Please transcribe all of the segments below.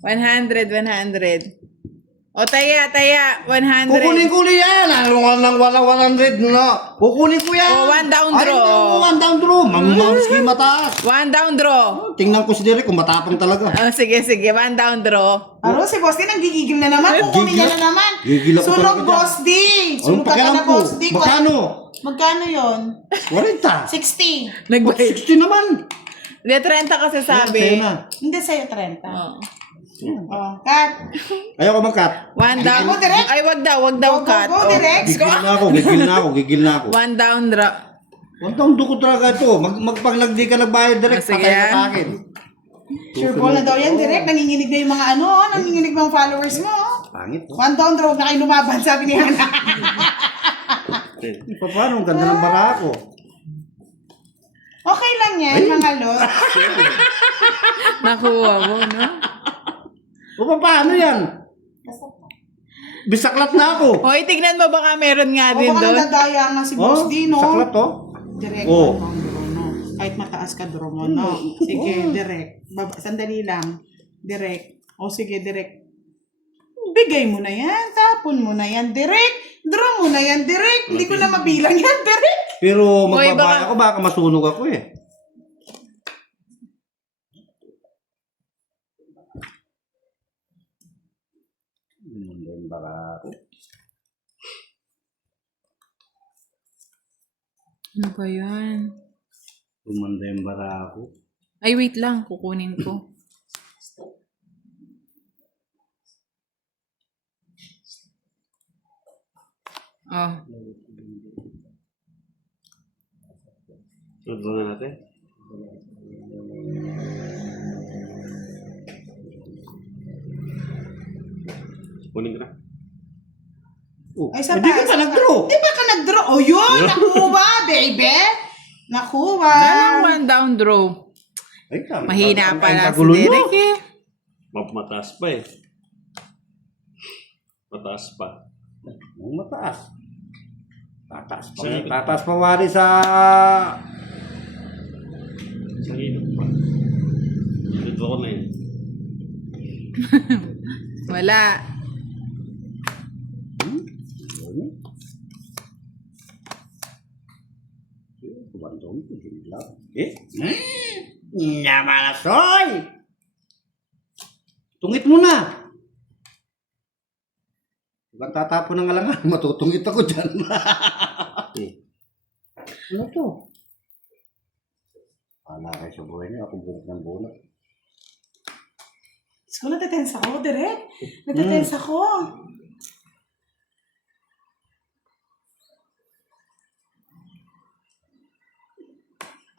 100. O, taya, 100. Kukunin ko yan. Walang 100 na. Kukunin ko yan. O, 1 down draw. Ay, 1 down draw. Mamamski mataas. 1 down draw. Tingnan ko si Derek kung matapang talaga. Sige, 1 down draw. Aro, si Boss D, nanggigigil na naman. Kukunin niya na naman. Gigil ako Sunog, talaga Boss D. Anong Sunog ka pakialam na, ko? Boss D. Magkano? Magkano yun? 40. 60. Nagbayad. 60 naman. Hindi, 30 kasi sabi. Sa'yo na. Hindi sa'yo, 30. Oh. Oh, cut. Ayoko mag-cut. 1 down. Go, direct. Ay, wag daw, cut. Go, direct. Gigil na ako. 1 down draw. Huwag taong duko talaga ito. Pag di ka nagbayad direct, Sige, patay ka yan. sa akin. Sure ball na daw yan, direct. Nanginginig na yung mga nanginginig mga followers mo. Pangit. 1 down draw, na kayo lumaban, sabi ni Hana. Paano? Ang ganda ng bara ko. Okay lang yan, mga lot. Nakuha mo, no? O paano yan? Bisaklat na ako. Hoy, tignan mo baka meron nga O din baka doon. nadadaya nga si Boss D, no? Saklat to? Direct, Oh. 1 down draw, no? Kahit mataas ka draw mo, no? Sige, direct. Sandali lang. Direct. O sige, direct. Bigay mo na yan. Tapon mo na yan, direct. Draw mo na yan, direct. Hindi ko na mabilang yan, direct. Pero Hoy, magbabaya ako, baka masunog ako eh. Yung bara ko. Ano ba yan? Gumanda yung bara ko. Ay, wait lang. Kukunin ko. Oh. Sunod na natin. Kunin ka na. Oh, Ay, sa hindi ka pa nag-draw. Di ba ka nag-draw? O yun, nakuha, baby. Nakuha. Dalang 1 down draw. Ay, Mahina pala si kagulo nyo. Derek eh. Mataas pa eh. Mataas pa. Oh, mataas. Tataas pa. Sige. Tataas pa wari sa... Isang ilog pa. Dito ako na yun. Wala. Eh? Nyamalasoy! Tungit mo na! Huwag tatapon ng alangan. Matutungit ako dyan. Ano to? Wala kayo sa buhay niya. Akong bunot ng bunot. So, natatense ako, direct. Natatense ako.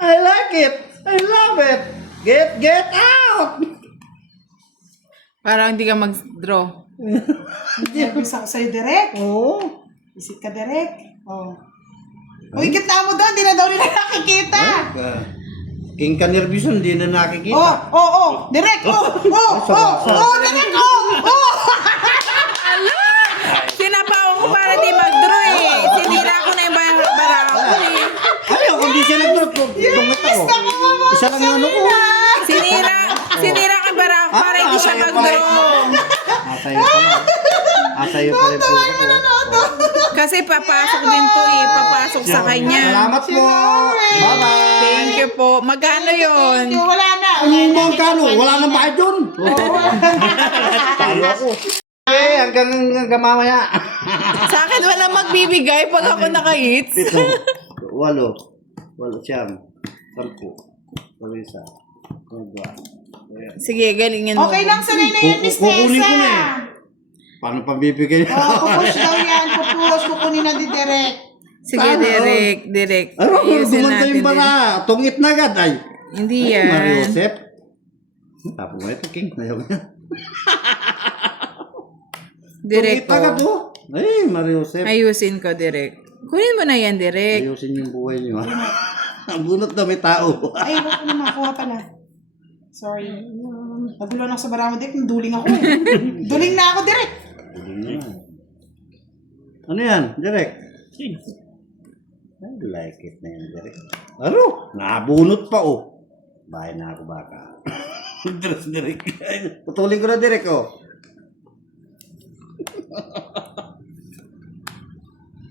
I like it! I love it! Get out! Parang hindi ka mag-draw. Nervous ako sa'yo, direct. Oo. Isip ka, direct. Oh. Uy, kita mo doon. Di na daw nila nakikita. King ka nervous, hindi na nakikita. Direct. Direct, Sinapawan ko para di mag-draw eh. Sinira ko na yung barako eh. Ayaw, kung di siya nag-drop, tungit ako. Isa lang yung ano ko. Sinira ko yung barako para hindi siya mag-draw. Asayo pa rin po ako. Kasi papasok din to eh. Papasok sa kanya. Salamat po. Bye-bye. Thank you po. Magkano yun? Wala na. Ano mo ang kano? Wala nang bayad yun. Talo ako. Hanggang mamaya. Sa akin wala magbibigay pag ako naka-hits. 8, 8, siyam, 10, 11, 12. Sige, galingin mo. Okay lang, sanay na yan, Miss Kukunin ko na Tessa. eh. Paano pambibigay? Pupush daw yan. Kukunin na di direct. Sige, direct. Ano, Ayusin gumanda natin yung bara. Tungit na agad. Ay, Hindi ay, Mario yan. Joseph. Tapos mo ito, King. Ayaw niya. Direct Tungit agad, ko. oh. Ay, Mario Joseph. Ayusin ko, direct. Kunin mo na yan, direct. Ayusin yung buhay niyo. Ang bunot na may tao. Ay, wag ko na makuha pala. Sorry. Nagulo na ako sa barama, direct. Duling ako eh. Duling na ako, direct. Ano yan, Derek? I like it na yan, Derek. Ano? Nabunot pa, oh. Bahay na ako baka. Dress direct. Putulin ko na direct, oh.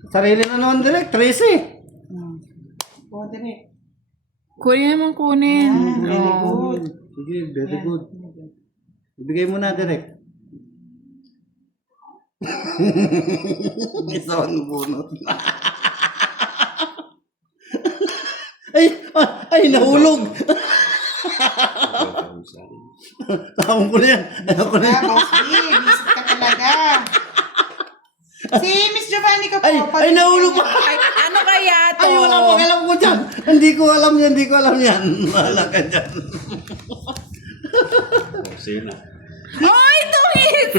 Sarili na naman direct, 13. O, direct. Kunin naman kunin. Very Oh. good. Sige, very good. Ibigay mo na direct. Isang bunot. Ay, nahulog. Tawag ko na yan. Ayoko na yan. Boss B, visit ka talaga. Si Miss Giovanni ka po. Ay, nahulog pa. Ay, ano kaya to? Ay, wala pa alam ko dyan. Hindi ko alam yan. Wala ka dyan. Sa'yo na. Ay, tungis!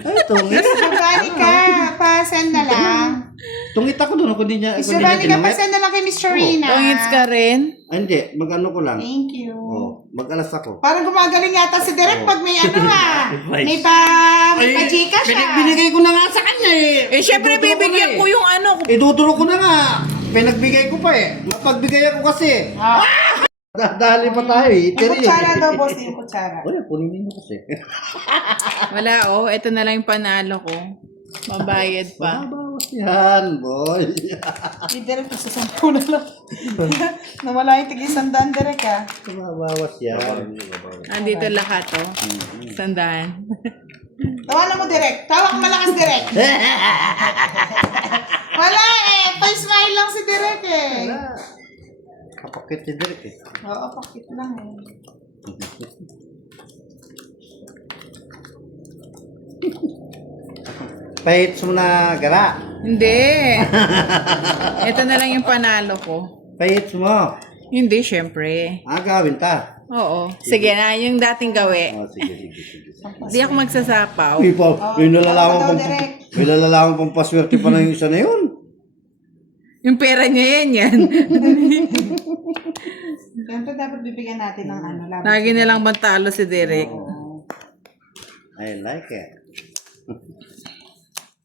Ay, tungit. Miss Giovanni ka, pa-send na lang. Tungit ako doon. Kung di niya Miss Giovanni ka, tinungit. pa-send na lang kay Miss Sharina. Tungis ka rin? Ay, hindi. Mag-ano ko lang. Thank you. Oh, mag-alas ako. Parang gumagaling yata si Direk pag may ano Advice. may pa-chika siya. Binigay ko na nga sa kanya eh. Eh, syempre, Iduduro bibigyan na ko yung ano. Iduduro ko na nga. Pinagbigay ko pa eh. Mapagbigay ako kasi. Dali pa tayo eh. Yung kutsara daw, boss, yung kutsara. Wala, kunin ninyo kasi. Wala, oh. Ito na lang yung panalo ko. Mabayad pa. Babawas yan, boy. Si Direk, isasampu na lang. Nawala yung tig-isandaan, Direk, ha? Babawas yan. Andito lahat, oh. Sandaan. Tawanan mo, Direk. Tawag malakas, Direk. Wala eh. Pa-smile lang si Direk eh. Kapakit si Derek eh. Oo, pakit lang eh. Pahits mo na gara. Hindi. Ito na lang yung panalo ko. Pahits mo. Hindi, syempre. Gawin ta. Oo. Sige na, yung dating gawi. Oh, sige. Hindi ako magsasapaw. Uy, pa, may nalalaman daw, pang, Derek. may nalalaman pang paswerte pa na yung isa na yun. Yung pera niya yan. Siyempre, dapat bibigyan natin ng ano lang. Lagi na lang bantalo si Derek. I like it.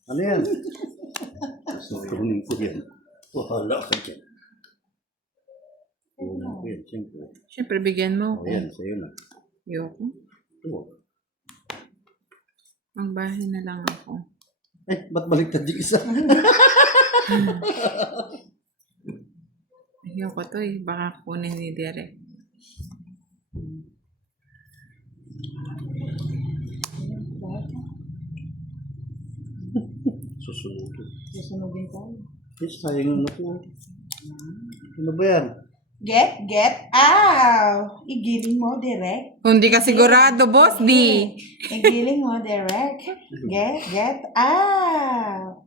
Ano yan? Kunin ko yan. Wala ka dyan. Kunin ko yan, siyempre. Syempre, bigyan mo O ko. yan, sa'yo na. Ayoko. Ito. Magbahay na lang ako. Ba't baliktad yung isa? Ayoko to eh. Baka kunin ni Derek. Susunugin tayo. Yes, sayang ano po. Ano ba yan? Get out! Igiling mo, Direk. Kung di ka sigurado, boss, di. Igiling mo, Direk. Get out!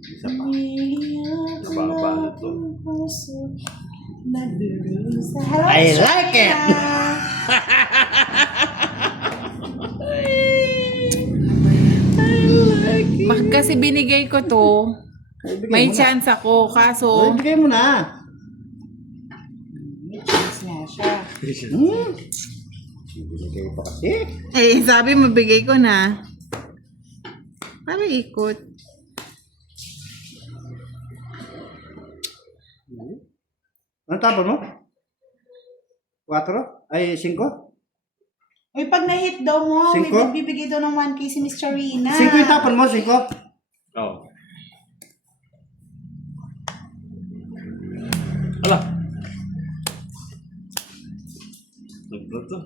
Isa pa. Nababalot to. I like it! Kasi binigay ko to. May chance ako, kaso... Bigay mo na. Yes nga siya. Binigay pa kasi. Eh, sabi mabigay ko na. Para ikot. Ano tapon mo? 4? Ay, 5? Uy, pag na-hit daw mo, may Cinco? magbibigay daw ng 1K si Miss Charina. 5 yung tapon mo, 5? Oo. Ala! Nagblot to.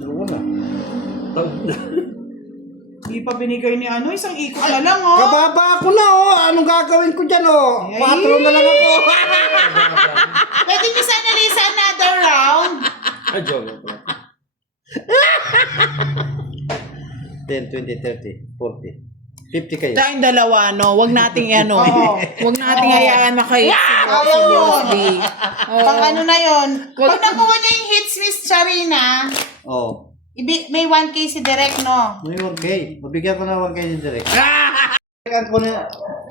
Ano na? Tawag na. Hindi pa binigay ni ano, isang ikot na lang, oh. Kababa ako na, oh. Anong gagawin ko dyan, oh? Ay. 4 na lang ako. Pwede niyo sana Lisa another round. Ay, joke lang pala. 10, 20, 30, 40. 50 kayo. Tayong dalawa, no? Huwag nating ano. Oo. Huwag nating hayaan makahit si Ayaw yun. Boss D. Oo. Pang ano na yun. Pag nakuha niya yung hits, Miss Charina, Oh. may 1K si Direk, no? May 1K. Mabigyan ko na 1K ni Direk. Bigyan ko na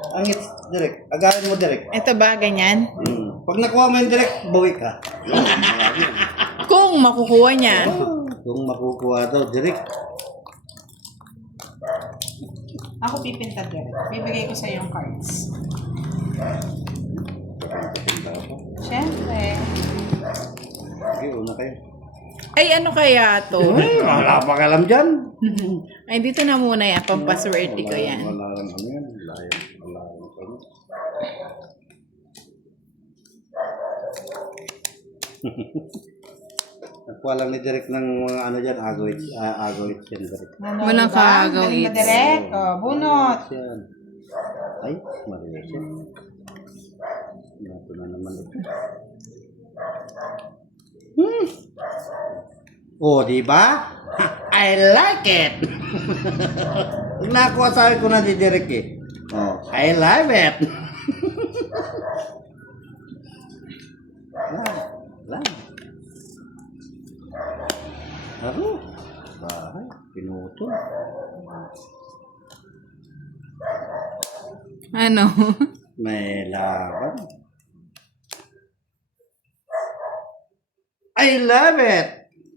ang hits, Direk. Agawin mo, Direk. Ito ba, ganyan? Pag nakuha mo yung Direk, bawi ka. Kung makukuha niya. Kung makukuha daw, Direk. Ako pipinta, Direk. Bibigay ko sa yung cards. Pinta ako. Siyempre. Sige, una kayo. Ay, ano kaya to? Ay, wala pa kalam dyan. Ay, dito na muna yan. Pampaswerte ko yan. Wala lang ano yan. Wala lang ano. Nakuha lang ni Derek ng mga ano dyan, agawit yan, Derek. Walang diba? kaagawit. Galing ba, Direk? Oh, bunot. Yan. Ay, marilis yan. Ito na naman ito. Oh, di ba? I like it! Yung nakuha sa akin ko na ni Derek eh. Oh, I love it! Lang. Ano? Bahay, pinutol. Ano? May laban. I love it!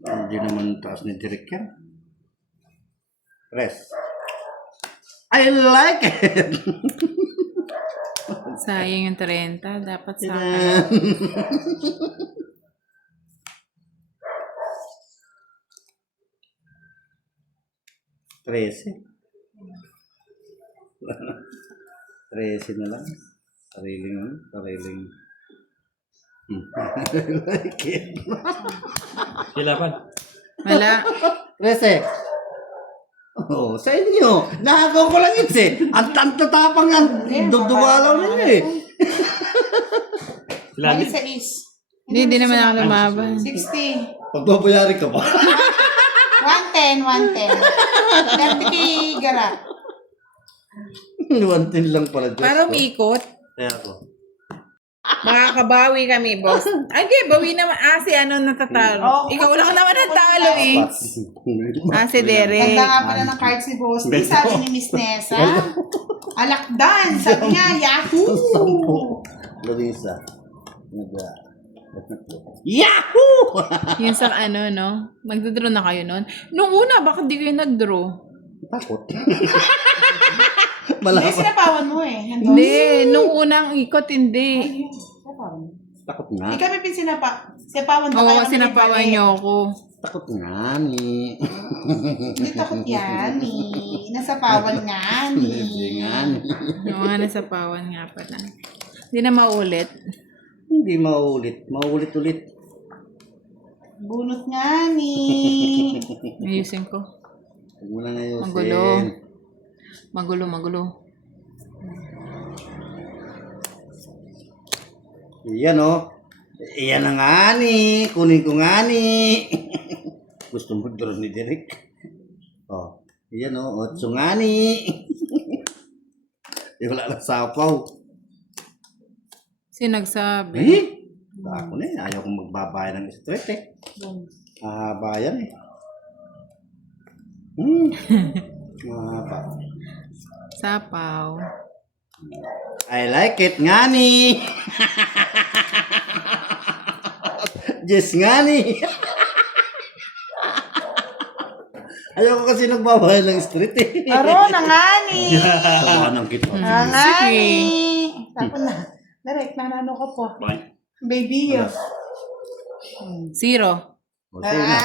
Hindi naman taas ni Derek yan. Press. I like it! Sayang yung 30. Dapat sa akin. Trese. 13 na lang. Sariling. I like it. Sila pa. Wala. 13. Oh, sa inyo. Nakagaw ko lang ito eh. Ang tatapang ang dugdugalaw ninyo eh. Sila Bali sa is. Hindi naman ako lumaban. 60. Pagbabayari ka ba? 110. 30 kay Gara. 110 lang pala. Diyos Para ko. umikot. Kaya ako. Makakabawi kami, boss. Ay, di, bawi naman. Si ano natatalo. Oh, Ikaw lang naman natalo eh. Si Derek. Ganda nga pala ng cards ni Boss. Di sabi ni Miss Nessa. Alakdan. Sabi niya, Yahoo! Larissa. Yahoo! Yung sa ano, no? Magdodraw na kayo nun. Nung una, bakit di kayo nag-draw? Takot. Hindi, Malaman. sinapawan mo eh. Hindi. Nung unang ikot, hindi. Takot nga. Ikaw, Pipin, sinapawan ba Oo, kayo kasi ng napawan ibalik? niyo ako. Takot nga ni. Hindi takot yan eh. Nasapawan nga Hindi ni. nga ni. Yung nga nasa pawan nga pala. Hindi na maulit. Hindi maulit. Maulit ulit. Bunot nga ni. Ayusin ko. Huwag mo na ngayon. Magulo. Yan o. Iyan na nga ni. Kunin ko nga ni. Gusto mo draw ni Derek? O. Yan o. 8 nga ni. Wala na sapaw. Sino nagsabi? Eh? Ako na eh. Ayaw kong magbabayad ng straight eh. Mahaba yan eh. Mahaba. Sapaw. I like it nga ni. Yes nga ni. Ayaw ko kasi nagbabayad ng street eh. Aro na nga ni. Tawanan kita. Na nga Sige. ni. Tapos na. Direct, nanano ko po. Bye. Baby. 0. O, sige na.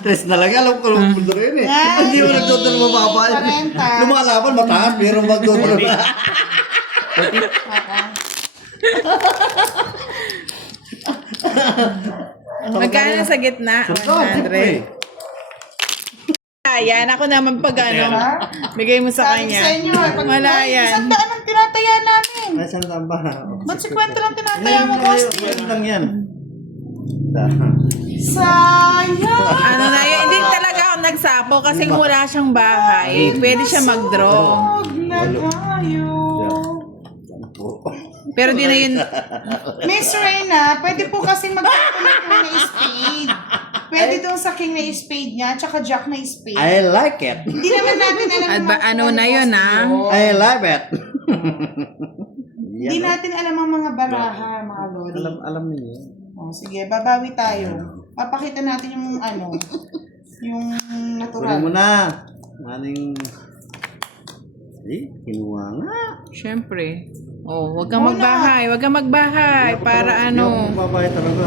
Tres na lang. Alam ko lang pundo rin eh. Hindi mo nagtutulong mababa. 40. Lumalaban mataas pero magtutulong. Magkano sa gitna? 100. Yan, ako naman pag ano, bigay mo sa Sabi kanya. sa inyo, pag Wala yan. 100 ang tinataya namin. Ay, saan na ba? Ba't 50 lang tinataya mo, boss? Yan lang yan. Sayang. Ano na yun, hindi talaga ako nagsapo kasi wala siyang bahay. Pwede siya mag-draw. Huwag na tayo. Pero di na yun, Miss Reyna, pwede po kasi magkakulit ng na spade. Pwede doon sa king na spade niya, tsaka jack na spade. I like it. Hindi naman natin alam At ang ba- mga ano na yun, ah? I love it. Hindi natin alam ang mga baraha, mga lodi. Alam niyo. Oh, sige, babawi tayo. Papakita natin yung ano, yung Kunin natural. mo na. Maning... Eh, kinuha nga. syempre. Oh, wag kang magbahay. Wag kang magbahay. Para Hindi ano. ako babae talaga.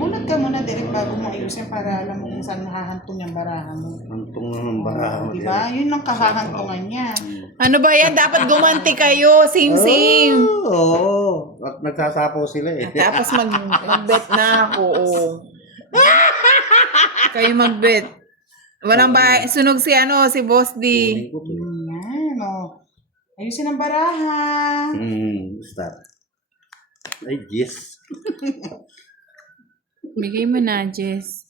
Munot ka muna, Derek, bago mo ayusin para alam mo kung saan mahahantong yung barahan mo. Antong ng baraha mo. Diba? Yun ang kahahantungan niya. Ano ba yan? Dapat gumanti kayo. Same. Oo. At nagsasapaw sila eh. Tapos mag-bet na ako. Oh. Kayo mag-bet. Walang ba sunog si si Boss D. Kunin ko to. Yan, o. Ayusin ang baraha. Start. Ay, yes. Bigay mo na, Jess.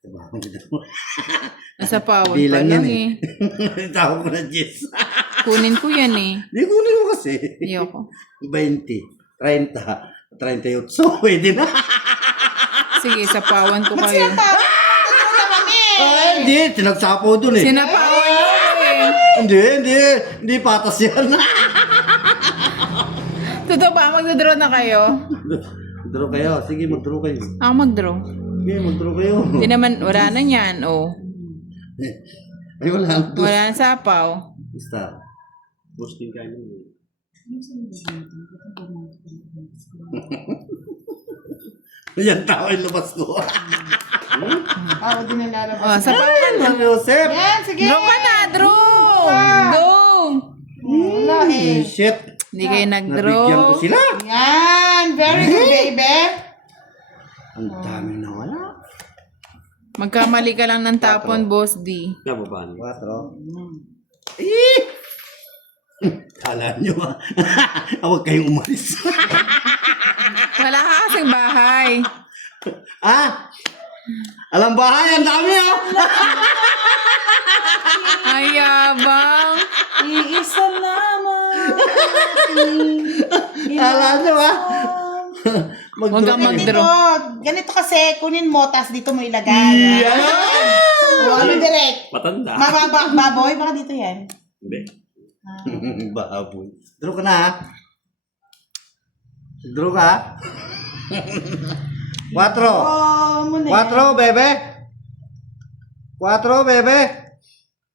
Diba? Diba? Nasa pawon pa Bilang lang yan eh. Tawag ko na yes. Kunin ko yan eh. Di kunin mo kasi. Ayoko. 20, 30, 38. So, pwede na. Sige, sa pawan ko kayo. Ay, hindi. Tinagsapaw dun eh. Sinapawan nyo eh. Hindi patas yan. Totoo ba? Magdodraw na kayo? Draw kayo. Sige, mag-draw kayo. Ako mag-draw. Sige, mag-draw kayo. Hindi naman, wala na yan. Oh. Ay, wala. Wala na sapaw. Start. Posting ka niyo. Yan, tao yung labas ko. Oo, di nalalabas. Oh, sapawan. Mang Joseph. Yan, sige. Draw ka na, draw! Go! Wala eh. Shit. Hindi kayo nag-draw. Nabigyan ko sila. Yan, very good, baby. Ang dami na wala. Magkamali ka lang ng tapon, Boss D. Nababa niyo. 4. Eh! Kala nyo ah. Huwag kayong umalis. Wala ka kasing bahay. Ah! Alam bahay, ang dami oh! Ay, yabang. Iisa lamang. Kala nyo ah. Huwag kang Ganito, mag-draw. ganito kasi, kunin mo, tas dito mo ilagay. Yan! O, ano direct? Patanda. Baboy, baka dito yan. Hindi. Baboy. Draw ka na ha. Draw ka ha. 4. Oh, muna 4, bebe. 4, bebe.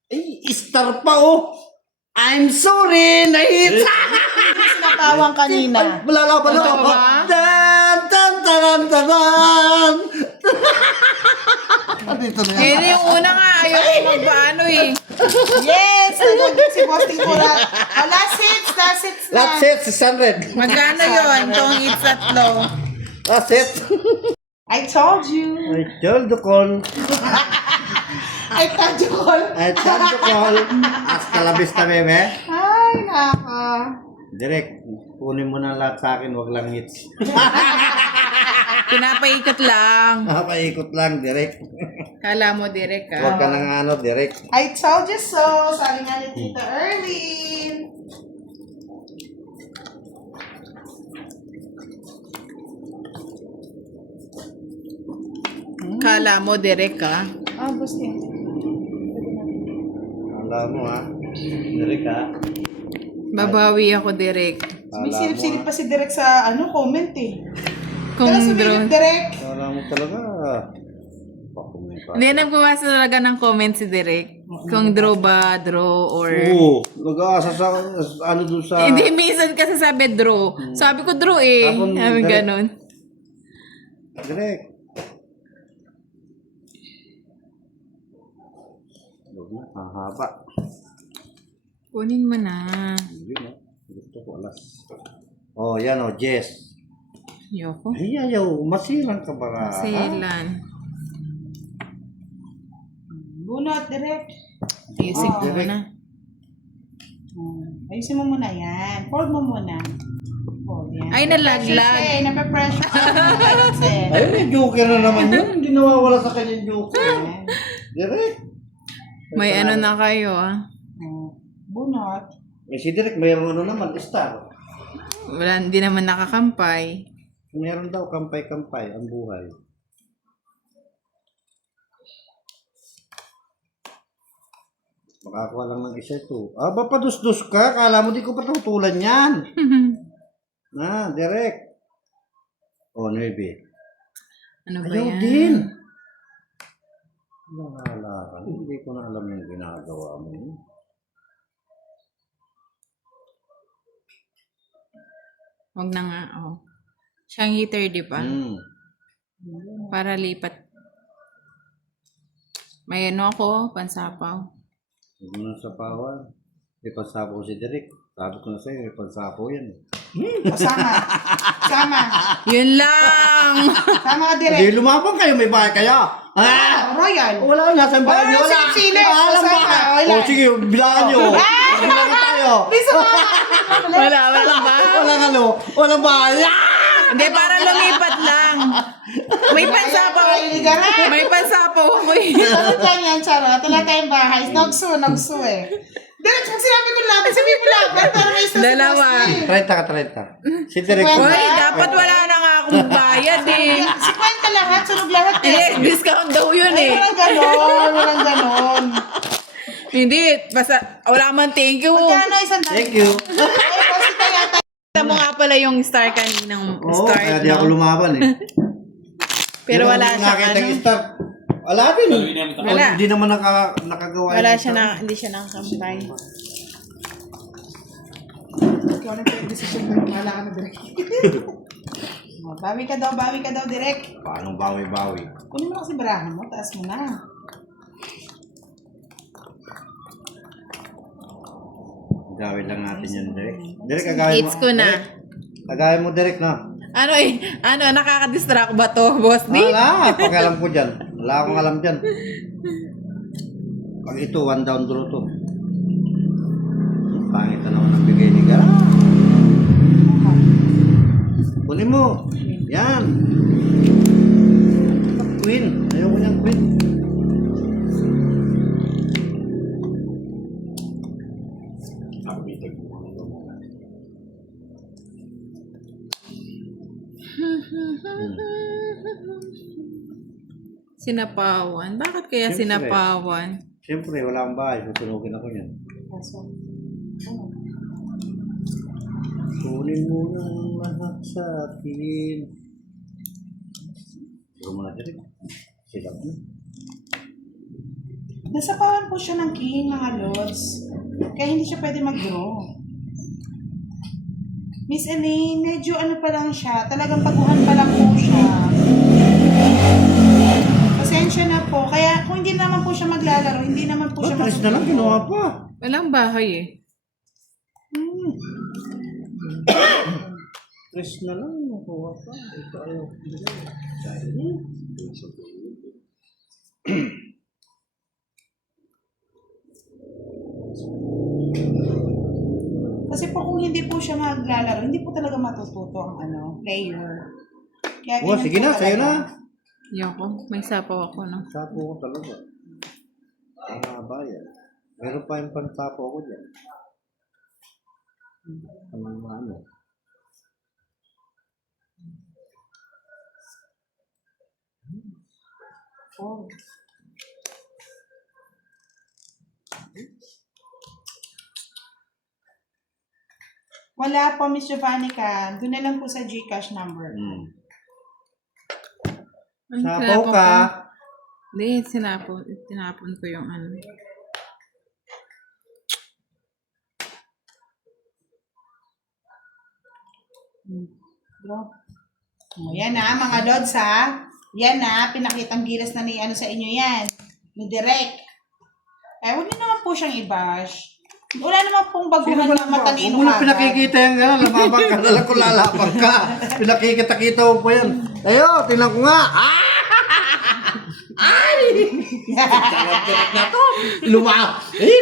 Ay, star pa oh. I'm sorry, nahit. Sinapawang kanina. Malalaban ako. Totoo ba? Dan, dan, dan, dan, dan. Dito na Yun yung una nga. Ayoko magpaano eh. Yes! Ano, si Bosting ko na. Oh, last hits na. That's it, 600. Magkano yun? Itong eats tatlo. That's it. I told you. I told the call. I told you, Col. I told the call. Hasta la vista, bebe. Ay, naka. Direk, kunin mo na lahat sa akin, wag lang hits. Pinapaikot lang. Paikot lang, direk. Kala mo, Direk Huwag ka nang ano, direk. I told you so. Sabi nga ni Tita Erlyn. Kala mo, Direk ka. Ah, Bosting. Alam mo ha. Direk ha. Babawi ako, Direk. May silip-silip pa si Direk sa comment eh. Kung Kaya draw. sumilip, Direk. Alam mo talaga. Pakumenta. Hindi, nagpapasa talaga ng comment si Direk. Kung draw ba, draw, or... Oo. Nag-aasa sa ano dun sa... Hindi, minsan kasi sabi draw. Sabi ko draw eh. Tapon, Sabi Direk. ganun. Direk. Huwag na. Hahaba. Kunin mo na. Hindi na. Gusto ko alas. Oh, yan oh. Jess. Yoko. Ay, ayaw. Masilang ka bara. Silan. Bunot, Direk. Ayusin ko Direk. muna. Ayusin mo muna yan. Fold mo muna. Fold yan. Ay, nalaglag. Nape-pressure siya. Ay, may joker na naman yun. Hindi nawawala sa kanyang joker. Direk. May ano na kayo ah. Bunot. Eh, si Direk, mayroon ano naman, star. Wala, hindi naman nakakampay. Meron daw kampay-kampay ang buhay. Makakuha lang ng isa ito. Aba, padus-dus ka. Kala mo di ko patutulan yan. Na, Direk. O, 9. Ano ba Ayaw yan? din. Wala. Hindi ko na alam yung ginagawa mo. Wag na nga, oh. Siyang heater, di ba? Para lipat. May ano ako, pansapaw. Huwag mo nang sapawan. May pansapaw si Derek. Sabi ko na sa'yo, may pansapaw yan. Sama. Sama. Yun lang! Sama ka Hindi, direct. lumabang kayo, may bahay kayo. Royal. Wala, nasa bahay niyo, wala. Sile. Alam Sama. ba? Wala. O sige, bilangan niyo. Bilangan tayo. Wala ba? Walang ano, walang bahay. Hindi, para lumipat lang. May pansapaw. May pansapaw ako eh. Bakit lang yan, charot? Wala tayong bahay. Nagsu eh. Direct, pag sinabi ko laban, sabi mo laban, para may isa si Dalawa. Boss D. 30 ka, 30. Si Derek. Kwenta. Uy, dapat wala na nga akong bayad eh. Si Kwenta lahat, sunog lahat Hindi, eh. discount daw yun Ay, eh. walang ganon, walang ganon. Hindi, basta wala man thank you. Magkano isang dami? Thank you. Ay, boss, ito yata. Kita mo nga pala yung star kaninang Oo, star. kaya di ako no? lumaban eh. Pero wala Hindi ko siya nakita ano. yung star. Wala din. Wala. Hindi naman nakagawa Wala yung siya star. na, hindi siya nakakambay. Ikaw na yung decision mo, mahala ka na direct. Bawi ka daw, direct. Paano bawi-bawi? Kunin mo kasi barahan mo, taas mo na. Gawin lang natin yun, Derek. Derek, agawin mo. Hits ko na. Agawin mo, Derek, na. Ano eh, nakaka-distract ba to, boss D? Wala, pakialam ko dyan. Wala akong alam dyan. Pag ito, one down draw to. Pangit na naman ang bigay ni Gara. Kunin mo. Yan. Queen. Ayoko niyang queen. Sinapawan. Bakit kaya Siyempre. sinapawan? Siyempre, wala akong bahay. Tutunugin ako yan. Kunin mo ng lahat sa akin. Puro mo na Derek. Silap mo. Nasapawan po siya ng king, mga lords. Kaya hindi siya pwede mag-draw. Miss Elaine, medyo ano pa lang siya. Talagang baguhan pa lang po siya. Pasensya na po. Kaya kung hindi naman po siya maglalaro, hindi naman po siya Tres na lang, ginawa pa. Walang bahay eh. Tres na lang, nakuha pa. Ito ayaw. Kasi po kung hindi po siya maglalaro, hindi po talaga matututo ang player. Kaya Oh, ganyan sige po na, sa'yo talaga. na. Yoko, may sapaw ako no. Sapo ko talaga. Ang bayan. Meron pa yung pansapo ko dyan. Ang ano. Oh. Wala po, Miss Jovannica. Doon na lang po sa GCash number. Ang Sapaw tinapon ka. ko. Hindi, tinapon ko yung ano. Bro. Oh, yan na, mga lods ha. Yan na, pinakitang gilas na ni ano sa inyo yan. Ni Direk. Eh, huwag niyo naman po siyang i-bash. Wala naman pong baguhan na matalino Huwag mo na agad. pinakikita yung gano'n. Lamabang ka na lang kung lalapag ka. Pinakikita-kita mo po yan. Ayo, tingnan ko nga. Ay! Charot-charot na to.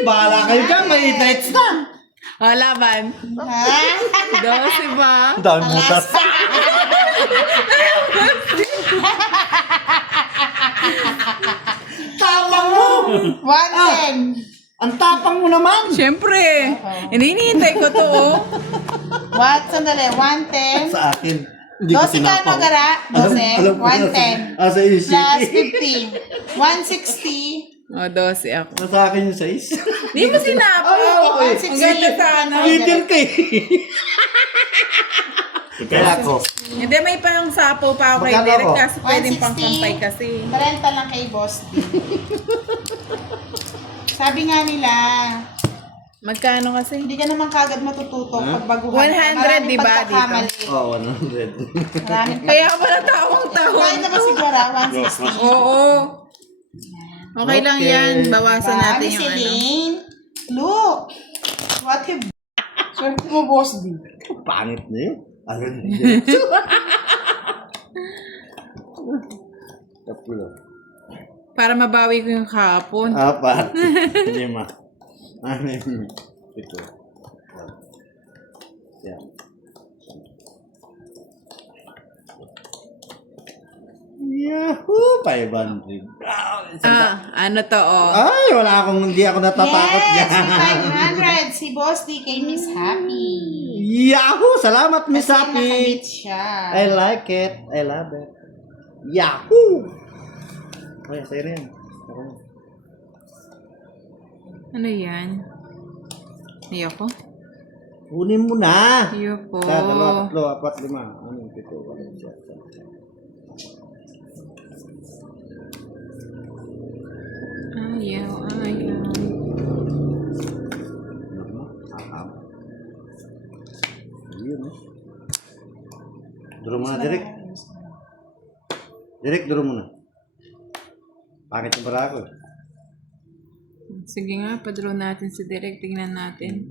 Bahala kayo dyan. May nights na. O, laban. Ha? 12 ba? Dami butas. Tapang mo! 110. Ang tapang mo naman! Siyempre. Hinihintay ko to oh. What? Sandali, 110. Sa akin. Hindi ko 12 ka sinapaw. na gara? 12. Alam ko na 110. sa iyo, Plus Shiki. 50. 160. O, 12 ako. Sa akin yung 6. Di mo sinapaw. Ay, Ang ganda sana. Little kay. Kaya ako. Hindi, may pa yung sapaw pa ako kay Magkano Derek ako? kasi pwedeng 160. pangkampay kasi. Parenta lang kay Boss D. Sabi nga nila, Magkano kasi? Hindi ka naman kagad matututo Huh? pag baguhan. 100, di ba, Oo, 100. Maraming Kaya pala tawang-tawang. Kaya na ba siguro 160? Oo. Okay lang Okay. yan. Bawasan natin yung ano. Celine, look! What have... Swerte mo, boss, di. Pangit na yun. Ano na Kapulo. Para mabawi ko yung kahapon. Apat. 5. Ano yun? 7. Yan. Yahoo! 500. Ano to, oh. Ay, hindi ako natatakot Yes! dyan. 500! Si Boss D kay Miss Happy. Yahoo! Salamat, Miss Kasi Happy. nakahit siya. I like it. I love it. Yahoo! Ay, sa'yo rin. Ano yan? Ayoko. Kunin mo na. Ayoko. Sa 2, 3, 4, 5. Ano yung 7, 8, 9, 10. Ayaw, ayaw. Yun eh. Duro mo na, Direk. Direk, duro mo na. Pangit yung para ako. Sige nga, padraw natin si Derek. Tingnan natin.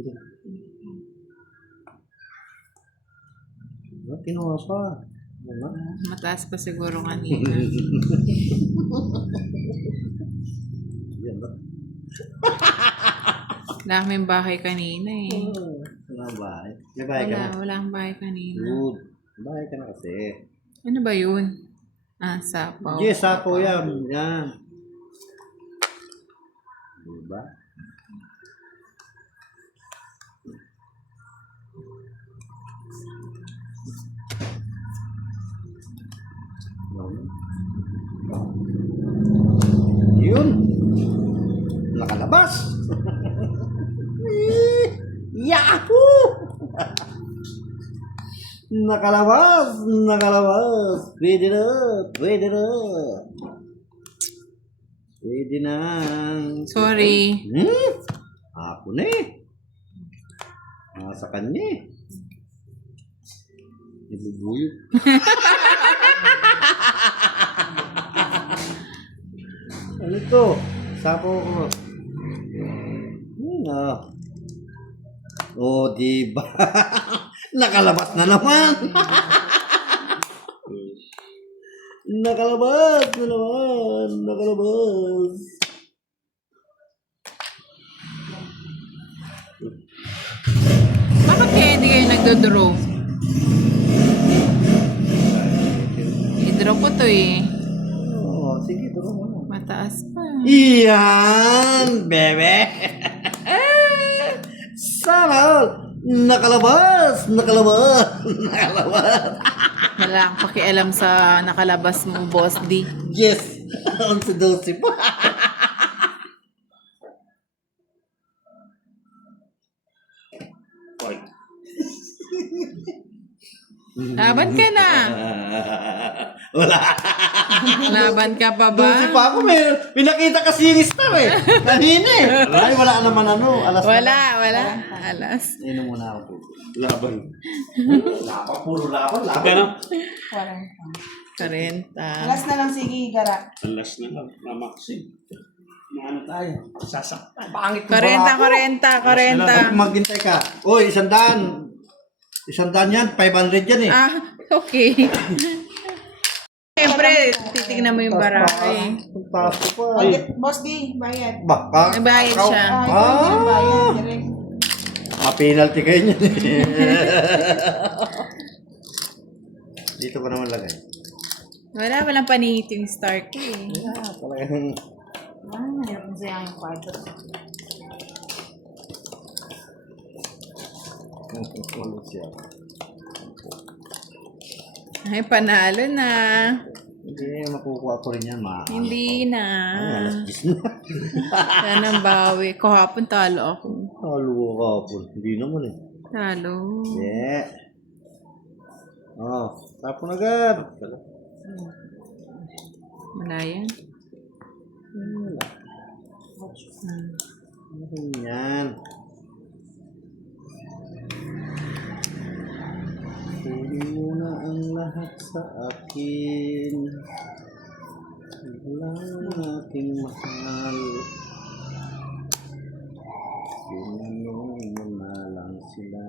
Kinuha pa. Diba? Mataas pa siguro kanina. Yan ba? Wala kaming bahay kanina eh. Wala bahay. May bahay ka na. Wala akong bahay kanina. Good. Bahay ka na kasi. Ano ba yun? Sapaw. Yes, sapo yan. Yan. Diba? Yun. Nakalabas. Yahoo! Nakalabas. Nakalabas. Pwede na. Pwede na. Pwede na. Sorry. Ako na eh. Nasa kanya eh. Ibubuyog. Ano to? Sapo ko. Oh, diba? Nakalabas na naman. Nakalabas na naman. Nakalabas. Bakit kaya hindi kayo nagdodraw? I-draw ko to eh. Oh, sige, turo mo na. Mataas pa. Iyan, bebe. Sana all. Nakalabas. Nakalabas. Nakalabas. Wala akong pakialam sa nakalabas mong Boss D. Yes. 11-12 pa. Laban ka na. Wala. Laban ka pa ba? 12 pa ako. May nakita kasi yung star eh. Kanina eh. Ay, wala naman ano. Alas Wala. Alas. Inom muna ako. Laban. Laban. Puro laban. Kano? 40. Alas na lang, sige, gara. Alas na lang. Mamaksi. Ano tayo? Sasaktan. Pangit ko 40. Maghintay ka. Uy, 100. 100 yan. 500 yan eh. Okay. Siyempre, titignan mo yung barangay. Ang taas ko pa. Boss D, bayad. Baka. May bayad siya. Ikaw hindi na bayad, direct. Ma-penalty kayo niyan eh. Dito pa naman lagay. Walang paningit yung star ko eh. Talagang. Hirap na sayang yung kwarto. Ano siya? Ay, panalo na. Hindi, makukuha ko rin yan. Hindi na. Ay, alas 10 na. Yan ang bawi. Kahapon talo ako. Talo ka po. Hindi naman eh. Talo. Yeah. Oh, tapon agad. Wala yan. Ano yan? lahat sa akin. Walang aking mahal. Tinanong mo na lang sila.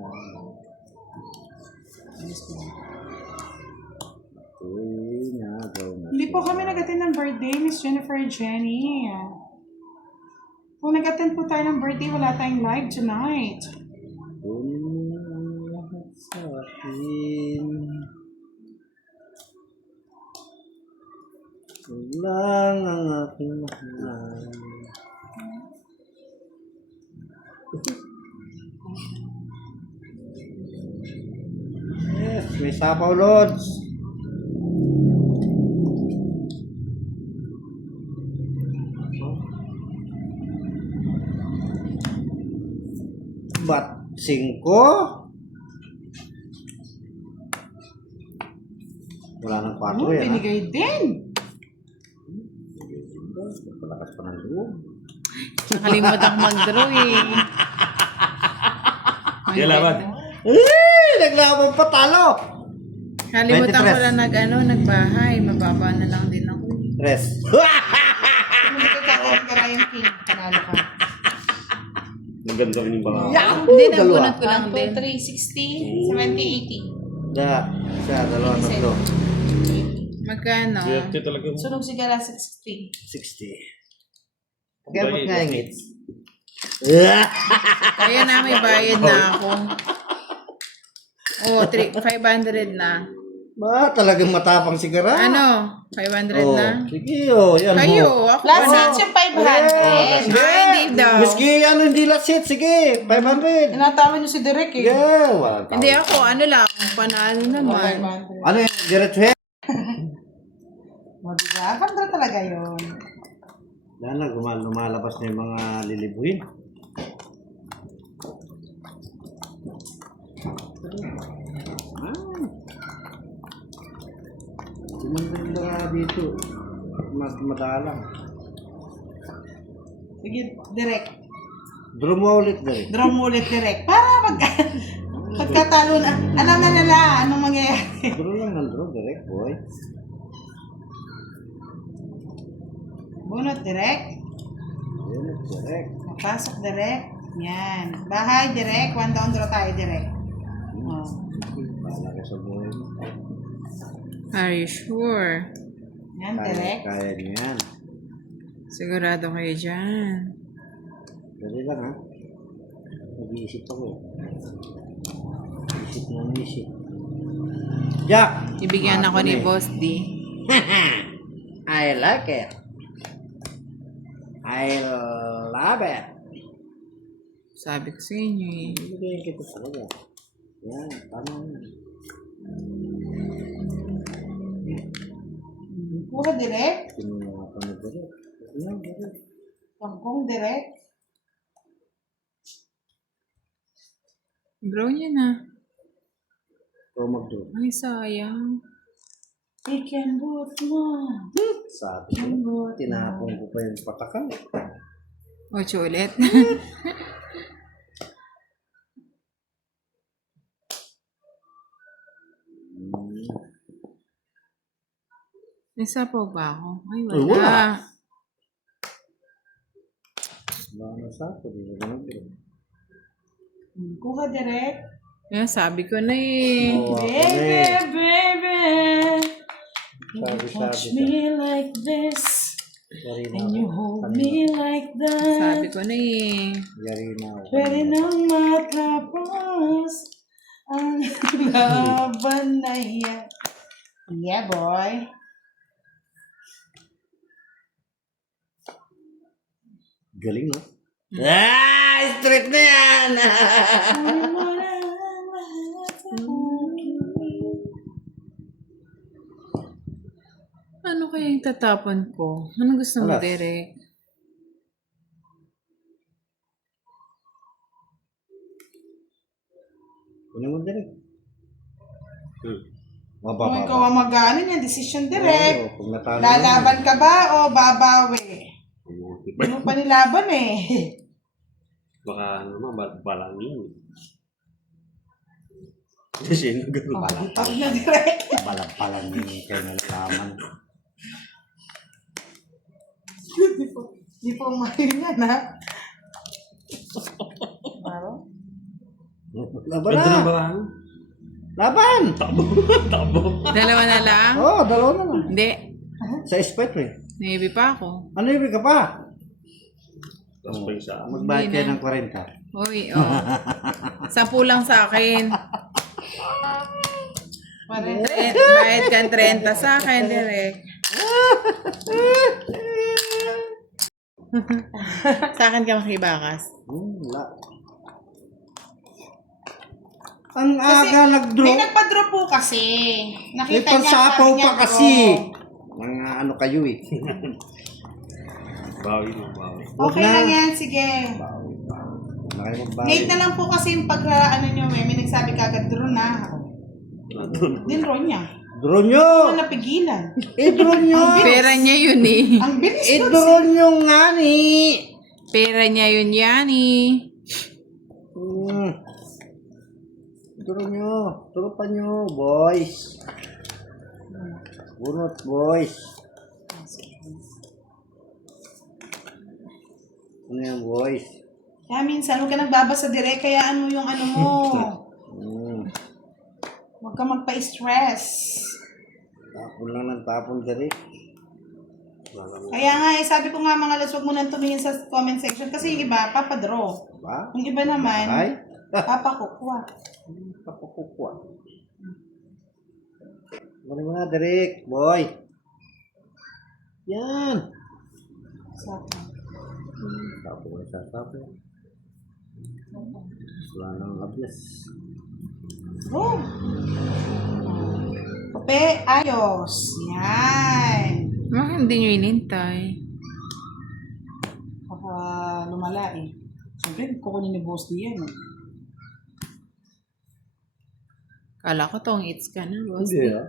Ako'y nagaw na. Hindi po kami nag-attend ng birthday, Miss Jennifer Jenny. Kung nag-attend po tayo ng birthday, wala tayong live tonight. Kunin ang lahat sa akin. Walang ang aking mahal. Yes, may sapaw, Lods. Ba't 5? Wala nang 4 Ano, yan, ha? binigay din. Palakas pa ng loob. Nakalimutan ko mag-draw eh. Di laban. Naglaban pa talo! Nakalimutan ko 23. lang nagbahay. Mababa na lang din ako. Tres. Kung nagkakaroon ka na yung king, panalo ka. Maganda rin yung mga. Hindi, nabunot ko lang 1, 2, din. 3, 60, 70, 80. Dalawa, tatlo. Magkano? Swerte talaga mo. Sunog sigara 60. 60. Kaya ba't nga ingit? Kaya na, may bayad na ako. Oh, 500 na. Ba, talagang matapang si Gara. Ano? 500 Oh, na? sige, oh. Yan, Kayo, ho. ako. Last ano? hit yung 500. Sige. Ay, hindi daw. Miski, ano, hindi last hit. Sige, 500. Tinatawag niyo si Derek eh. Yeah, wala tao. Hindi ako, ano lang, panalo naman. 500. Ano yan, diretso yan? O, diba? Ganda talaga yun. Lala, lumalabas na yung mga lilibuhin. Gumanda nga dito. Mas madalang. Sige, Derek. Draw mo ulit dali. Draw mo ulit, Derek. Para pagkatalo na. Alam na nila anong mangyayari. Draw lang ng draw, direct boy. Bunot, Derek. Ayun, direct. Napasok, Derek. Yan. Bahay, Derek. 1 down draw tayo, Derek. Oh. Bahala ka sa buhay mo. Are you sure? Yan, Derek. Kaya niyo yan. Sigurado kayo dyan. Dali lang ha. Nag-iisip ako eh. Isip ng isip. Jack! Ibigyan ako ni Boss D. I like it. I love it. Sabi ko sa inyo eh. Ibigyan kita talaga. Yan, tama yan. Kuha, Derek. Kinuha ka na direct. Yan, direct. Pangkong, Derek. Draw niya na. Ikaw mag-draw. Ay, sayang. Ikan bot mo. Sabi ko, tinapon ko pa yung patakal. 8 ulit. Isa pa ba ako? Ay, Ay, wala. wala. Wala na sa ako, di ba mag-draw? Kuha, Derek. Yan, sabi ko na eh. Oo, ako na Baby, eh. baby. Sabi, Touch sabi. me like this. Yari na And you ako. hold me like that. Sabi ko na eh. Yari na ako. Pwede nang matapos ang laban na yan. Yeah, boy. Galing, no? Straight na yan! Ano kaya yung tatapon ko? Ano gusto mo, Alas. Derek? Kunin mo direct. Kung Mababa. ikaw ang mag-ano niya, decision, Derek. Oo, kung natalo Lalaban ka ba o babawi? Hindi mo pa nilaban eh. Baka ano naman, balangin. Sino Oh, balang pag na direct. balang yung kayo nalalaman. Di po umahin yan, ha? Parang? Laban Pwede na na! ba lang? Laban! Takbo. Dalawa na lang? Oo, dalawa na lang. Hindi. Sa eskwet eh. Navy pa ako. Ano ibig ka pa? Tapos pa yung isa. Magbayad Hindi kayo na. ng 40. Uy, oh. 10 lang sa akin. Bayad ka ng 30 sa akin, direct. Sa akin ka makibakas. Wala. Ang aga nag-draw. May nagpa-draw po kasi. May Nakita niya, pansapaw sabi niya, pa kasi. draw. Mga ano kayo eh. Bawi mo, bawi. Okay Huwag na. lang yan, sige. Bawi. Huwag na kayo magbawi. Late na lang po kasi yung ano nyo, may nagsabi kagad, draw na. Din draw niya. Draw nyo! Ano napigilan? I-draw nyo! Pera niya yun eh. Ang bilis nun. I-draw nyo nga ni! Pera niya yun yan eh. Draw nyo. Trupa nyo, boys. Bunot, boys. Ano yan, boys? Kaya minsan, huwag ka nagbabasa direct, kaya ano yung ano mo. Huwag ka magpa-stress. Tapon lang ng tapon dali. Kaya nga, sabi ko nga mga lads, huwag mo nang tumingin sa comment section kasi yung iba, papadraw. Ba? Yung iba naman, Ay? papakukuha. Papakukwa. Ano mo na, Derek? Boy. Yan. Tapon na sa tapon. Wala nang ablas. Oh. Kape, ayos. Yan. Hindi nyo inintay. Baka lumala eh. Siyempre, kukunin ni Boss D yan. Kala ko tong it's ka na, boss. Hindi ah.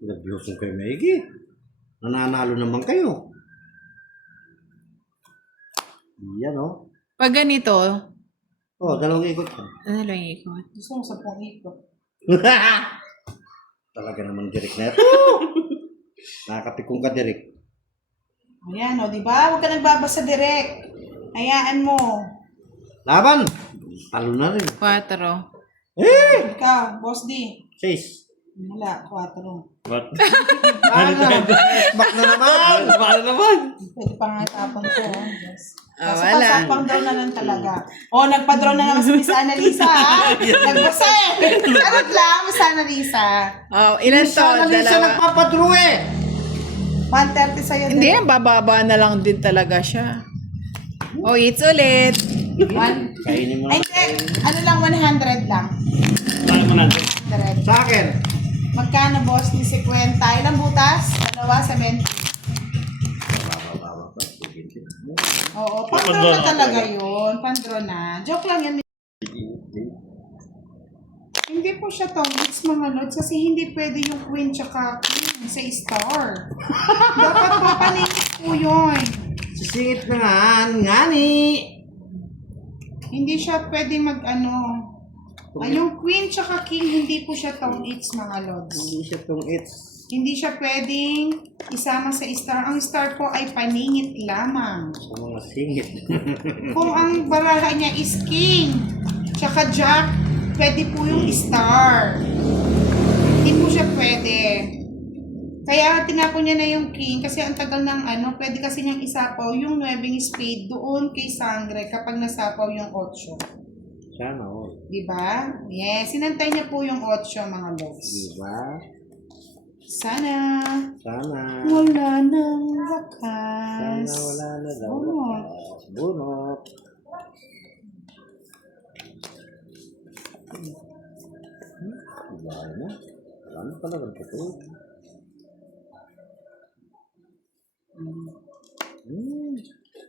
Nag-views kayo maigi. Nananalo naman kayo. Yan oh. Pag ganito, Oh, dalawang ikot ka. ano lang ikot? Gusto mo 10 ikot. Talaga naman Derek na ito. Nakakapikong ka, Derek. Ayan o, di ba? Huwag ka nagbabasa direct. Hayaan mo. Laban! Talo na rin. 4. Ikaw, Boss D. 6. Wala, 4. What? Ano? Back na naman! Paano naman? Pwede pa nga tapon ko. Yes. Ah, Kasi wala. pasapang draw na lang talaga. O, nagpa-draw na naman si Miss Annalisa, ha? Nagbasa eh. Charot lang, Miss Annalisa. Oh, ilan to? Sana rin siya Dalawa. nagpapadrew eh! 130 sa'yo. Hindi, bababa na lang din talaga siya. Oh, it's ulit. Kainin mo Ay, na. hindi. Ano lang, 100 lang. Paano mo natin? 100. Sa akin. Magkano, boss? Ni 50. Ilang butas? 2, 70. Oo, pandro na talaga yun. Pandro na. Joke lang yan. Hindi po siya tongits mga lods kasi hindi pwede yung queen tsaka king sa star. Dapat po paningit po yun. Sisingit na nga ni. Hindi siya pwede mag-ano. Ay, yung queen tsaka king, hindi po siya tongits mga lods. Hindi siya tong it's. Hindi siya pwedeng isama sa star. Ang star po ay paningit lamang. Sa mga singit. Kung ang baraha niya is king, tsaka jack, pwede po yung star. Hindi po siya pwede. Kaya tinapon niya na yung king kasi ang tagal ng ano, pwede kasi niyang isapaw yung 9 spade doon kay Sangre kapag nasapaw yung 8. Sana all. Diba? Yes, sinantay niya po yung 8 mga loves. Diba? Sana Sana. wala nang Sana wakas. wala na daw. Bunot. Bunot. Diba na? Wala na pala ng totoo.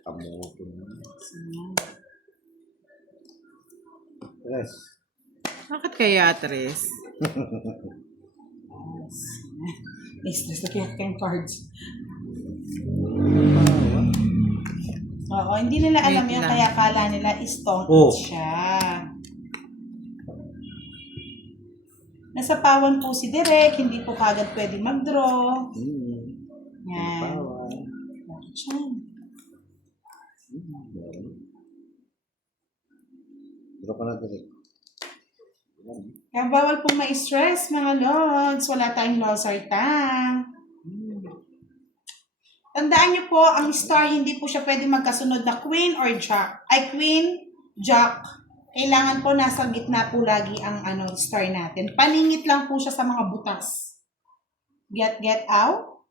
Kamuto na. Yes. Bakit kaya, Tres? Is kaya kayong cards. Oo, hindi nila alam Wait yun, lang. kaya kala nila stone Oh. siya. Nasapawan po si Direk, hindi po kagad pwede mag-draw. Yan. Bawal. Yan. Draw ka na direct. Kaya bawal pong ma-stress, mga lods. Wala tayong loss or tang. Tandaan niyo po, ang star hindi po siya pwede magkasunod na queen or jack. Ay, queen, jack. Kailangan po nasa gitna po lagi ang star natin. Paningit lang po siya sa mga butas. Get out?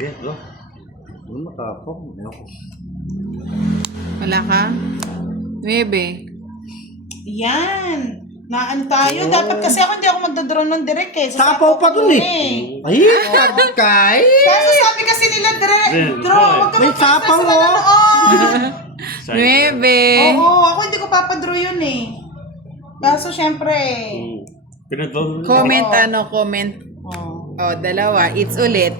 Okay, draw. Ano makapok? Ako. Wala ka? 9. Yan. Naan tayo. Dapat kasi ako hindi ako magdadraw ng direct eh. Sapaw pa dun eh. Ay, pagkay. Kasi sabi kasi nila direct. Draw. Huwag ka May magpa-stress sapaw, na oh. nanonood. 9. Oo, ako hindi ko papadraw yun eh. Kaso syempre. Pinag-draw. Comment comment. Oh. Oh, 2. It's ulit.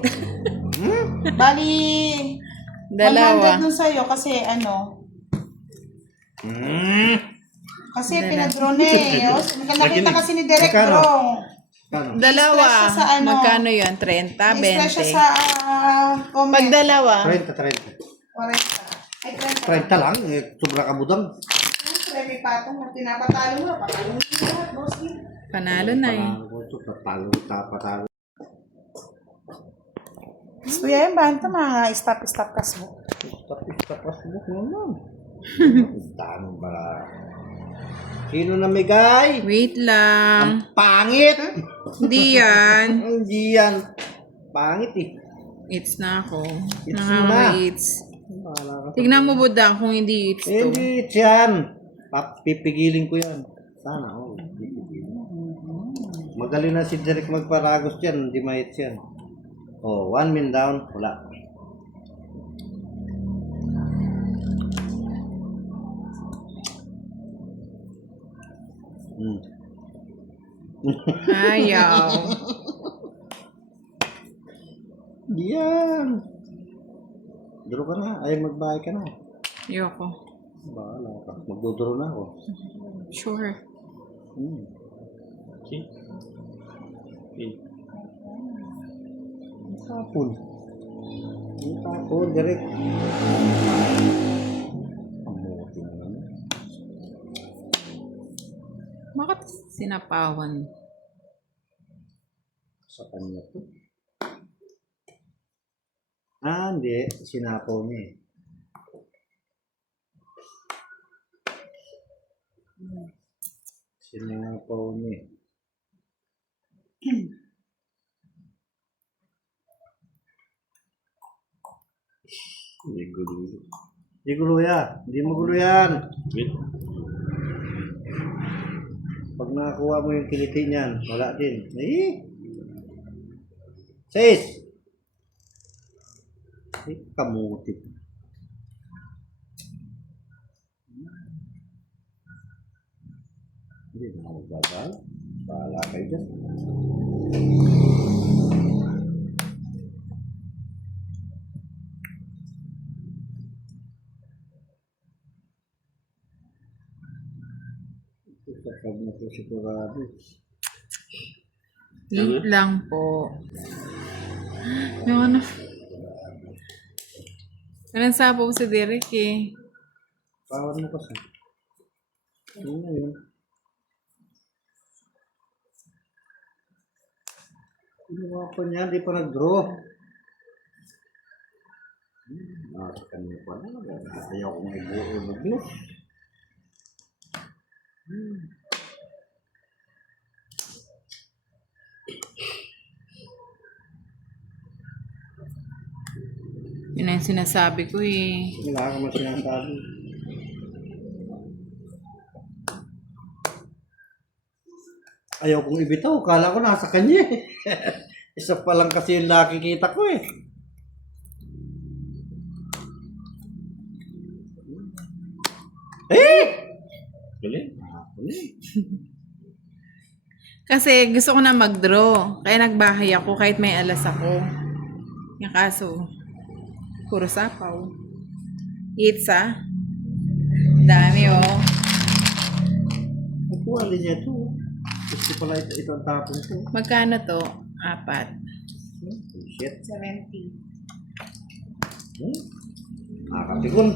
Bali, 100 2. nun sa'yo kasi kasi pinadraw na eh. O, nakita kasi ni Derek Magkano? draw. Kano? 2. Stress siya sa Magkano yun? 30, Stress siya 20. sa comment. Pag 2. 30. 40. Ay, 30. 30 lang. Eh, sobra ka budang. Siyempre, may patong na tinapatalo mo. Patalo mo yung lahat, boss. Panalo na eh. Patalo. So, yan, banta mga stop kas mo. Tapos mo naman. Tanong para. Sino na may guy? Wait lang. Pangit! Hindi yan. Hindi yan. Pangit eh. It's na ako. It's Nakaka-it's. Tignan mo budang kung hindi it's to. Hindi yan. Pipigilin ko yan. Sana, pipigilin. Magaling na si Derek magparagos yan. Hindi ma-hits yan. 1 min down. Wala. Ayaw. Yan. Draw ka na. Ay, magbahay ka na. Ayoko. Bahala ka. Magdodraw na ako. Sure. Okay. Tapon. Tapon, direct. Amuti na naman. Bakit sinapawan? Sa kanya to. Hindi. Sinapaw niya eh. Sinapaw niya eh. Hindi gulo. Hindi gulo yan. Hindi mo gulo yan. Wait. Pag nakakuha mo yung kiliti niyan, wala din. Eh! 6! Kamuti. Hindi na ako gagal. Bahala kayo dyan. Kapag na po sigurado. Late lang po. Yung ano? Anong sapo si Derek eh. Pawan mo kasi. Ano na yun? Ginawa pa niya, di pa nag-draw. Sa kanya pa na. Ayaw kong i-draw mag-draw. Yun na yung sinasabi ko eh. Wala ka man sinasabi. Ayaw kong ibitaw. Kala ko nasa kanya eh. Isa pa lang kasi yung nakikita ko eh. Eh! Galing. Kasi gusto ko na mag-draw. Kaya nagbahay ako kahit may alas ako. Yung kaso, puro sapaw. Itza. Dami, oh. Nakuha din niya ito. Gusto pala ito ang tapon ko. Magkano to? 4. Shit. 70. Nakakapikon.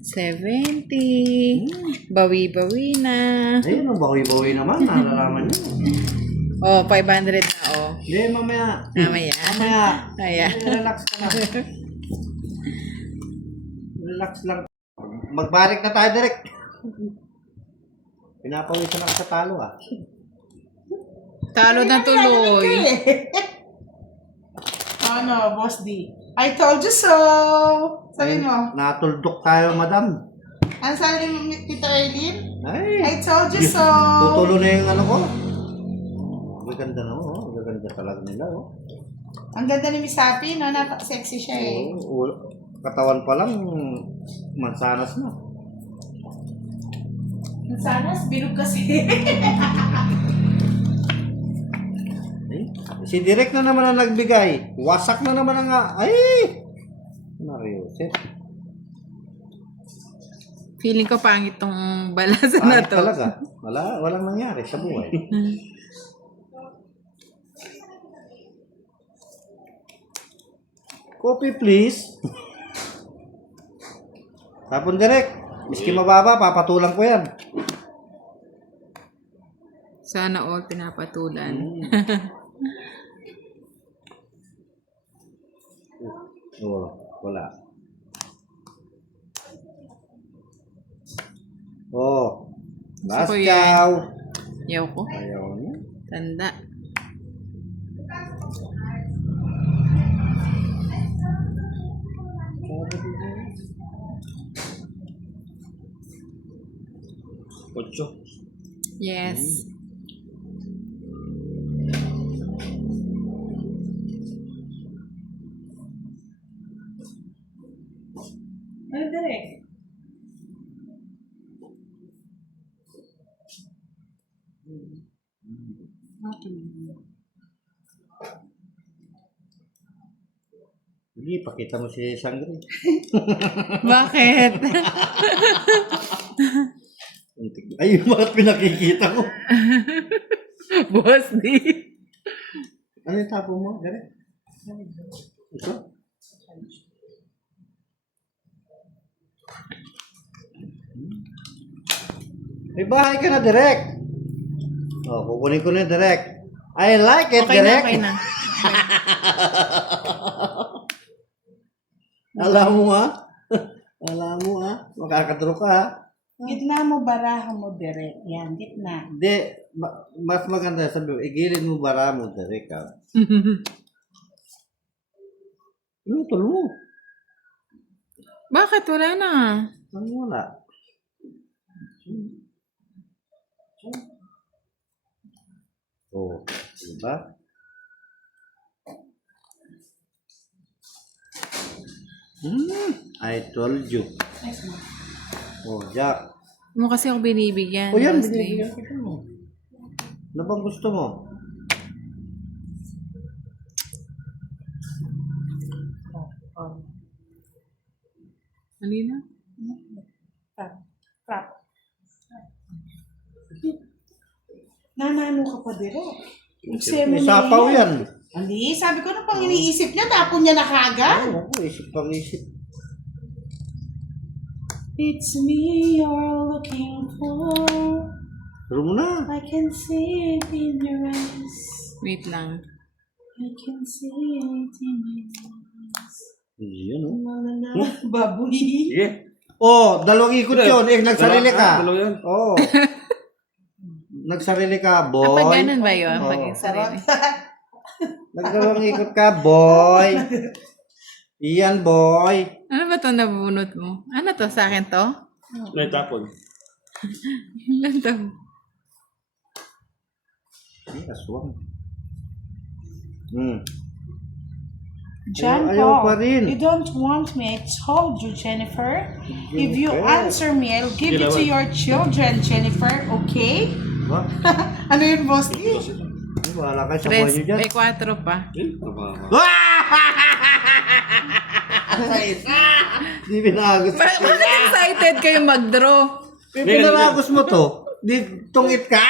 70. Bawi-bawi na. Ayun, ang bawi-bawi naman. Nalalaman niyo. Oh, 500 na, oh. Hindi, mamaya. Mamaya. Mamaya. Ayan. Relax ka na. Relax lang. Magbarik na tayo direct. Pinapawisan ako sa talo ah. Talo na tuloy. Ano, Boss D? I told you so! Sabi mo, Natuldok tayo, madam. ano sabi mo, Tita Eileen? I Ay, told you so! tutulo na yung ano ko. Maganda na oh. Maganda talaga nila oh. Ang ganda ni Miss Happy, no? Napaka-sexy siya eh. Oo, katawan pa lang, mansanas na. Sana, bilog kasi. Si Direk na naman ang nagbigay. Wasak na naman ang... Ay! Mario, set. Feeling ko pangit tong balasa na Pangit to. talaga. Walang nangyari sa buhay. Coffee, please. Tapon, Direk. Miski mababa, papatulang ko yan. Sana all pinapatulan. Oo, wala. Oh, last Gusto ko yan. chow. Yaw ko. Ayaw niya. Tanda. Ocho. Yes. Ano, Direk? Hindi, pakita mo si Sangre. Bakit? Ay, bakit pinakikita ko? Boss D. Ano yung tapo mo? Direk? Ito? May bahay ka na, Direk. Oh, kukunin ko na, Direk. I like it, Okay na, Direk. okay na. Alam mo Alam mo makakadro ka ha. Gitna mo, baraha mo, Direk. Yan, gitna. Hindi, mas maganda sabi mo, igilid mo bara mo, Direk ha. Lutol mo. Bakit? Wala na. Ano wala? Oh, diba? I told you. Oh, Jack. Mo kasi ako binibigyan. O yan, Boss D. binibigyan kita mo. Ano bang gusto mo? Halina. Crap. Nanano ka pa, Direk. May sapaw yan. Hindi, sabi ko, ano pang iniisip niya? Tapon niya na kagad. Oo, isip pang isip. It's me you're looking for. Pero mo na. I can see it in your eyes. Wait lang. I can see it in your eyes. Yan o. Baboy. Sige. Oh, dalawang ikot yun. Nagsarili ka. Dalawa yan. Oo. Nagsarili ka, boy. Kapag ganun ba yun? Oo. Pag sarili. Nagdalawang ikot ka, boy. Iyan, boy. Ano ba ito nabunot mo? Ano to? Sa akin to? Naitapon. Ilan to? Ay, aswang. John Ayaw pa Paul, rin. you don't want me. I told you, Jennifer. If you Jennifer. answer me, I'll give it to your children, Jennifer. Okay? Ba? Ano yun, Boss? Ay, wala kayo sa buhay Tres. nyo dyan. May 4 pa. Eh, trabaho. Isa! Di pinaragos. Bakit excited kayo mag-draw? Pinaragos mo to. Di tungit ka.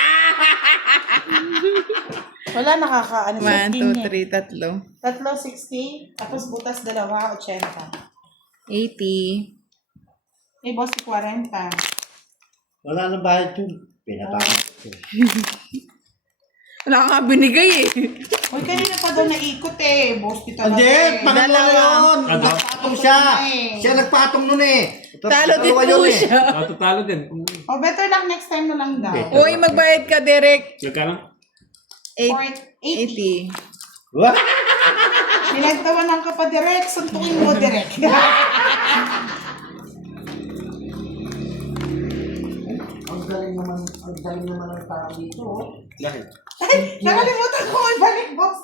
Wala nakakaano sa 1, 2, 3, tatlo. Tatlo, 60. Tapos butas dalawa, 80. 80. Eh, boss, 40. Wala na bayad yun. Pinapakot. Wala ka nga binigay eh. Uy, kanina pa daw naikot eh. Boss, kita Hindi, pangalawa Dalawa. yun. Ano? Nagpatong siya. Siya nagpatong nun eh. Talo din Dalawa po yun eh. siya. Tatalo din. Oh, better lang next time na lang daw. Hindi. Uy, magbayad ka, Derek. Magkano? 80. 80. Wah! Pinagtawanan ka pa direct. Suntukin mo direct. Ang galing naman ang tao dito. Bakit? Ay, nakalimutan ko. Ibalik, boss.